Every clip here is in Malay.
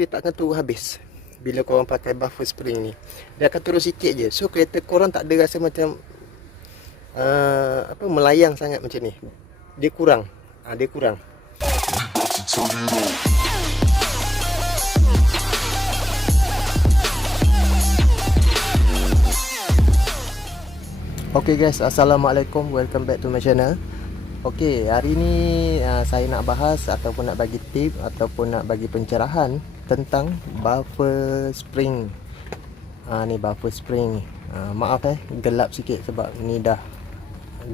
dia tak akan turun habis. Bila korang pakai buffer spring ni, dia akan turun sikit je. So kereta korang tak ada rasa macam melayang sangat macam ni. Dia kurang. Dia kurang. Okay guys, Assalamualaikum. Welcome back to my channel. Okay, hari ni saya nak bahas ataupun nak bagi tip ataupun nak bagi pencerahan tentang buffer spring. Ni buffer spring ni. Maaf gelap sikit sebab ni dah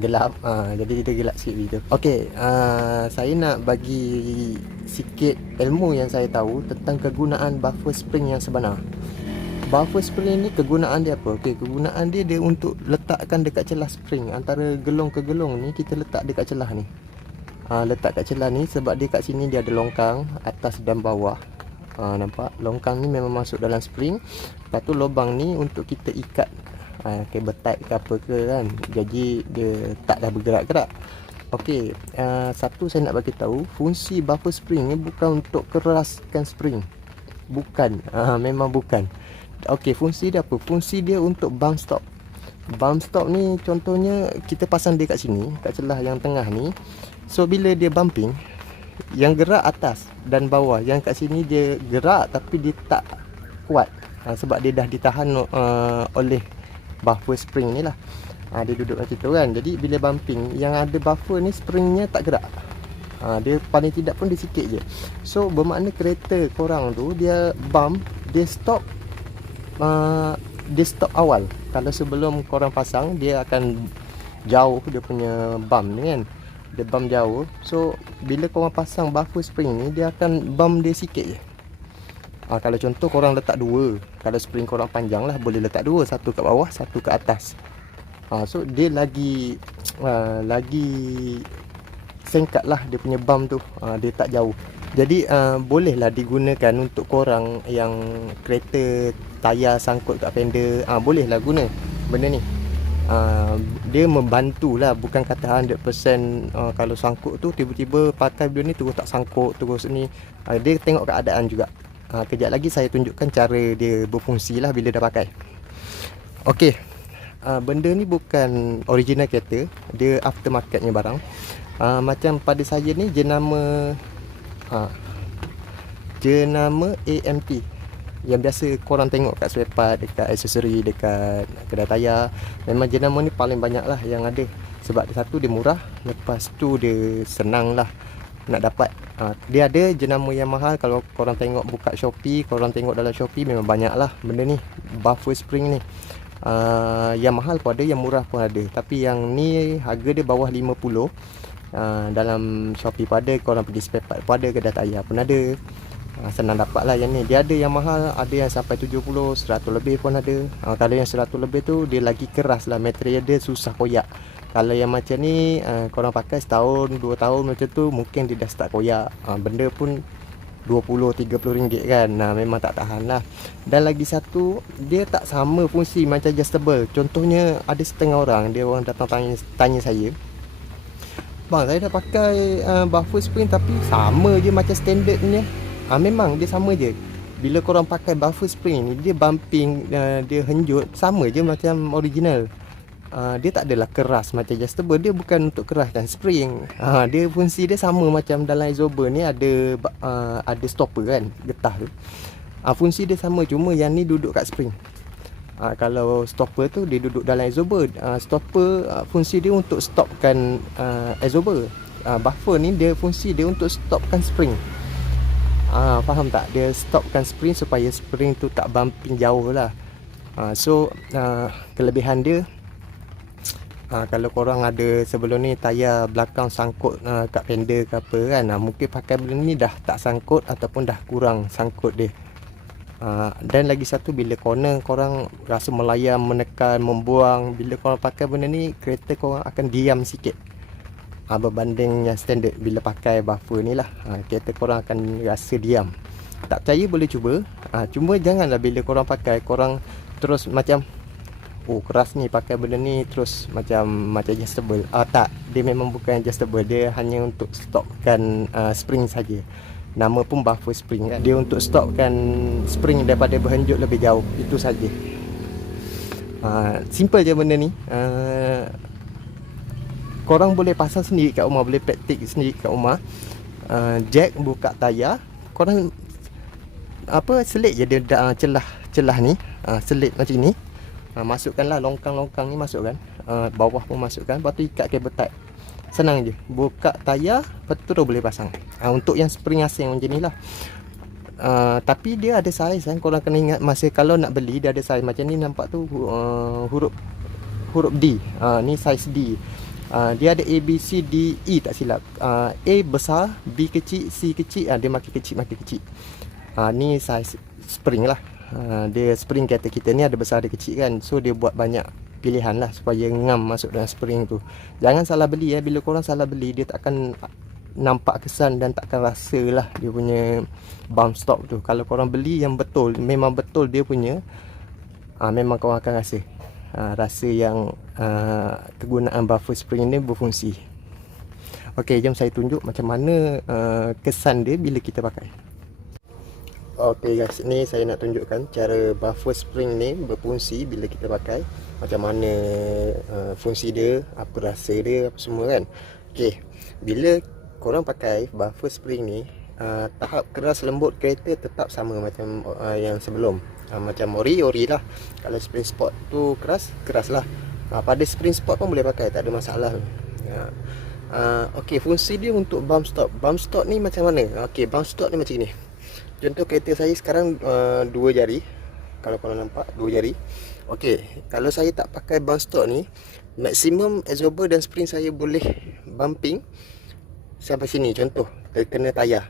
gelap. Jadi kita gelap sikit gitu. Okay, saya nak bagi sikit ilmu yang saya tahu tentang kegunaan buffer spring yang sebenar. Buffer spring ni kegunaan dia apa? Okey, kegunaan dia untuk letakkan dekat celah spring. Antara gelong ke gelong ni kita letak dekat celah ni. Letak kat celah ni sebab dia kat sini dia ada longkang atas dan bawah. Nampak? Longkang ni memang masuk dalam spring. Lepas tu lubang ni untuk kita ikat kabel tight ke apa ke kan. Jadi dia tak dah bergerak-gerak. Okey, satu saya nak bagi tahu, fungsi buffer spring ni bukan untuk keraskan spring. Bukan. Memang bukan. Okey, fungsi dia apa? Fungsi dia untuk bump stop. Bump stop ni contohnya kita pasang dia kat sini, kat celah yang tengah ni. So bila dia bumping, yang gerak atas dan bawah, yang kat sini dia gerak tapi dia tak kuat. Sebab dia dah ditahan oleh buffer spring ni lah. Dia duduk macam tu kan. Jadi bila bumping, yang ada buffer ni springnya tak gerak. Dia paling tidak pun dia sikit je. So bermakna kereta korang tu dia bump, dia stop awal. Kalau sebelum korang pasang, dia akan jauh dia punya bump ni kan. Dia bump jauh. So bila korang pasang buffer spring ni, dia akan bump dia sikit je. Kalau contoh korang letak dua, kalau spring korang panjang lah, boleh letak dua, satu kat bawah, satu kat atas. So dia lagi singkat lah dia punya bump tu. Dia tak jauh. Jadi bolehlah digunakan untuk korang yang kereta tayar sangkut kat fender. Bolehlah guna benda ni. Dia membantulah, bukan kata 100% kalau sangkut tu tiba-tiba pakai benda ni terus tak sangkut terus ni. Dia tengok keadaan juga. Kejap lagi saya tunjukkan cara dia berfungsi lah bila dah pakai. Okey, benda ni bukan original kereta, dia aftermarketnya barang. Macam pada saya ni jenama AMT yang biasa korang tengok kat spare part, dekat aksesori, dekat kedai tayar. Memang jenama ni paling banyak lah yang ada. Sebab satu dia murah, lepas tu dia senang lah nak dapat. Dia ada jenama yang mahal. Kalau korang tengok buka Shopee, korang tengok dalam Shopee memang banyak lah benda ni, buffer spring ni. Yang mahal pun ada, yang murah pun ada. Tapi yang ni harga dia bawah 50. Dalam Shopee pun ada, korang pergi spare part pun ada, kedai tayar pun ada. Senang dapat lah yang ni. Dia ada yang mahal, ada yang sampai 70, 100 lebih pun ada. Kalau yang 100 lebih tu dia lagi keras lah, material dia susah koyak. Kalau yang macam ni korang pakai setahun, 2 tahun macam tu, mungkin dia dah start koyak. Benda pun 20-30 ringgit kan. Memang tak tahan lah. Dan lagi satu, dia tak sama fungsi macam adjustable. Contohnya ada setengah orang, dia orang datang tanya saya, bang, saya dah pakai buffer spring tapi sama je macam standard ni. Memang dia sama je. Bila korang pakai buffer spring ni, dia bumping, dia henjut sama je macam original. Dia tak adalah keras macam adjustable. Dia bukan untuk keraskan spring. Dia fungsi dia sama macam dalam exober ni ada stopper kan, getah tu. Fungsi dia sama, cuma yang ni duduk kat spring. Kalau stopper tu dia duduk dalam exober. Stopper fungsi dia untuk stopkan exober. Buffer ni dia fungsi dia untuk stopkan spring. Faham tak? Dia stopkan spring supaya spring tu tak bumping jauh lah. So kelebihan dia, kalau korang ada sebelum ni tayar belakang sangkut kat fender ke apa kan, mungkin pakai benda ni dah tak sangkut ataupun dah kurang sangkut dia. Dan lagi satu, bila corner korang rasa melayang, menekan, membuang, bila korang pakai benda ni, kereta korang akan diam sikit berbanding yang standard. Bila pakai buffer ni lah, kereta korang akan rasa diam. Tak percaya boleh cuba. Cuma janganlah bila korang pakai, korang terus macam keras ni pakai benda ni, terus macam adjustable. Tak, dia memang bukan adjustable. Dia hanya untuk stopkan spring saja. Nama pun buffer spring kan. Dia untuk stopkan spring daripada berhenjuk lebih jauh. Itu saja. Simple je benda ni. Korang boleh pasang sendiri kat rumah, boleh praktik sendiri kat rumah. Jack buka tayar, korang selit je dia celah ni, selit macam ni. Masukkanlah longkang-longkang ni, masukkan. Bawah pun masukkan, lepas tu ikat kabel tight. Senang je, buka tayar, lepas tu terus boleh pasang. Untuk yang spring asing macam ni lah. Tapi dia ada saiz kan, korang kena ingat masa kalau nak beli, dia ada saiz. Macam ni nampak tu huruf D, ni saiz D. Dia ada A, B, C, D, E tak silap. A besar, B kecil, C kecil. Dia makin kecil. Ni saiz spring lah. Dia spring kereta kita ni ada besar ada kecil kan. So dia buat banyak pilihan lah supaya ngam masuk dalam spring tu. Jangan salah beli bila korang salah beli, dia tak akan nampak kesan dan takkan rasa lah dia punya bump stop tu. Kalau korang beli yang betul, memang betul dia punya, memang korang akan rasa rasa yang kegunaan buffer spring ni berfungsi. Okey, jom saya tunjuk macam mana kesan dia bila kita pakai. Okey guys, ni saya nak tunjukkan cara buffer spring ni berfungsi bila kita pakai. Macam mana fungsi dia, apa rasa dia, apa semua kan. Okey, bila korang pakai buffer spring ni, tahap keras lembut kereta tetap sama macam yang sebelum. Macam ori lah. Kalau spring sport tu keras lah. Pada spring sport pun boleh pakai, tak ada masalah. Okey, fungsi dia untuk bump stop. Bump stop ni macam mana? Okey, bump stop ni macam ni. Contoh kereta saya sekarang 2 jari. Kalau korang nampak 2 jari. Okey, kalau saya tak pakai bump stop ni, maksimum absorber dan spring saya boleh bumping sampai sini. Contoh terkena tayar.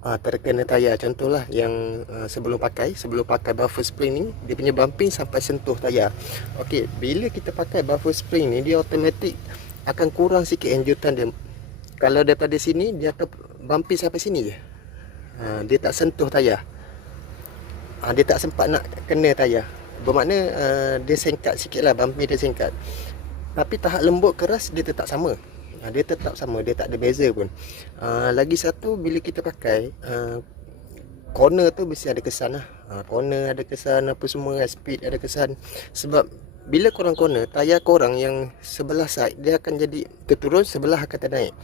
Terkena tayar contohlah yang sebelum pakai buffer spring ni, dia punya bumping sampai sentuh tayar. Okey, bila kita pakai buffer spring ni, dia automatik akan kurang sikit hanjutan dia. Kalau daripada sini dia akan bumping sampai sini je. Dia tak sentuh tayar. Dia tak sempat nak kena tayar. Bermakna dia singkat sikit lah, bumping dia singkat. Tapi tahap lembut keras dia tetap sama. Dia tetap sama, dia tak ada beza pun. Lagi satu, bila kita pakai corner tu mesti ada kesan lah. Corner ada kesan, apa semua, speed ada kesan. Sebab bila korang corner, tayar korang yang sebelah side dia akan jadi terturun, sebelah akan ternaik.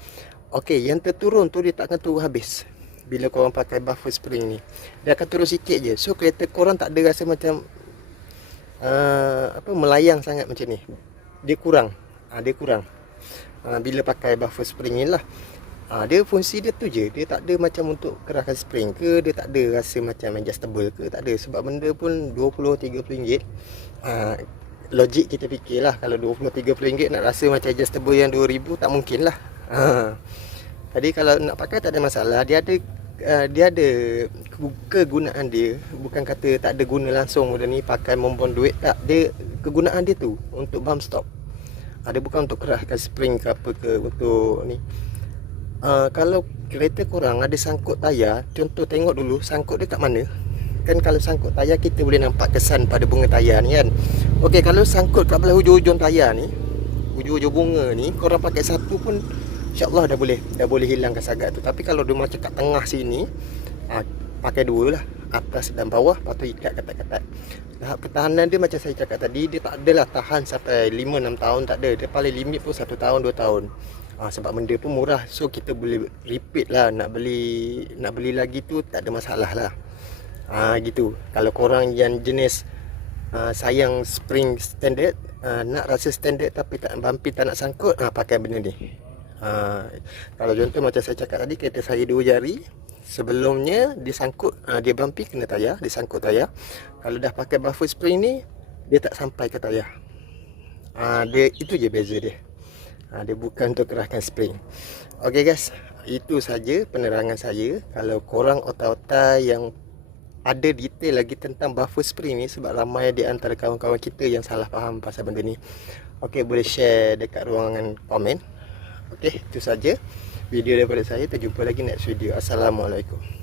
Okey, yang terturun tu dia tak akan turun habis. Bila korang pakai buffer spring ni, dia akan turun sikit je. So kereta korang tak ada rasa macam melayang sangat macam ni. Dia kurang. Bila pakai buffer spring ni lah. Dia fungsi dia tu je. Dia tak ada macam untuk keraskan spring ke, dia tak ada rasa macam adjustable ke, tak ada. Sebab benda pun RM20-30. Logik kita fikirlah, kalau RM20-30 nak rasa macam adjustable yang RM2,000, tak mungkin lah. Jadi kalau nak pakai tak ada masalah. Dia ada kegunaan dia. Bukan kata tak ada guna langsung benda ni, pakai membuang duit, tak. Dia kegunaan dia tu untuk bump stop. Dia bukan untuk keraskan spring ke apa ke, untuk ni. Kalau kereta korang ada sangkut tayar, contoh tengok dulu sangkut dia kat mana. Kan kalau sangkut tayar kita boleh nampak kesan pada bunga tayar ni kan. Okey, kalau sangkut kat belah hujung-hujung tayar ni, hujung-hujung bunga ni, korang pakai satu pun insya-Allah dah boleh hilangkan sagat tu. Tapi kalau dia macam kat tengah sini, pakai dua lah, atas dan bawah, lepas tu ikat ketat-ketat. Tahap ketahanan dia macam saya cakap tadi, dia tak adalah tahan sampai 5-6 tahun, tak ada. Dia paling limit pun 1 tahun 2 tahun. Sebab benda pun murah, so kita boleh repeat lah. Nak beli lagi tu tak ada masalah lah. Gitu. Kalau korang yang jenis sayang spring standard, nak rasa standard tapi tak bumpy, tak nak sangkut, pakai benda ni. Kalau contoh macam saya cakap tadi, kereta saya 2 jari. Sebelumnya dia sangkut, dia bumpy kena tayar, dia sangkut tayar. Kalau dah pakai buffer spring ni, dia tak sampai ke tayar. Dia itu je beza dia. Dia bukan untuk keraskan spring. Okey guys, itu saja penerangan saya. Kalau korang otak-otak yang ada detail lagi tentang buffer spring ni, sebab ramai di antara kawan-kawan kita yang salah faham pasal benda ni. Okey, boleh share dekat ruangan komen. Okey, itu saja video daripada saya. Kita jumpa lagi next video. Assalamualaikum.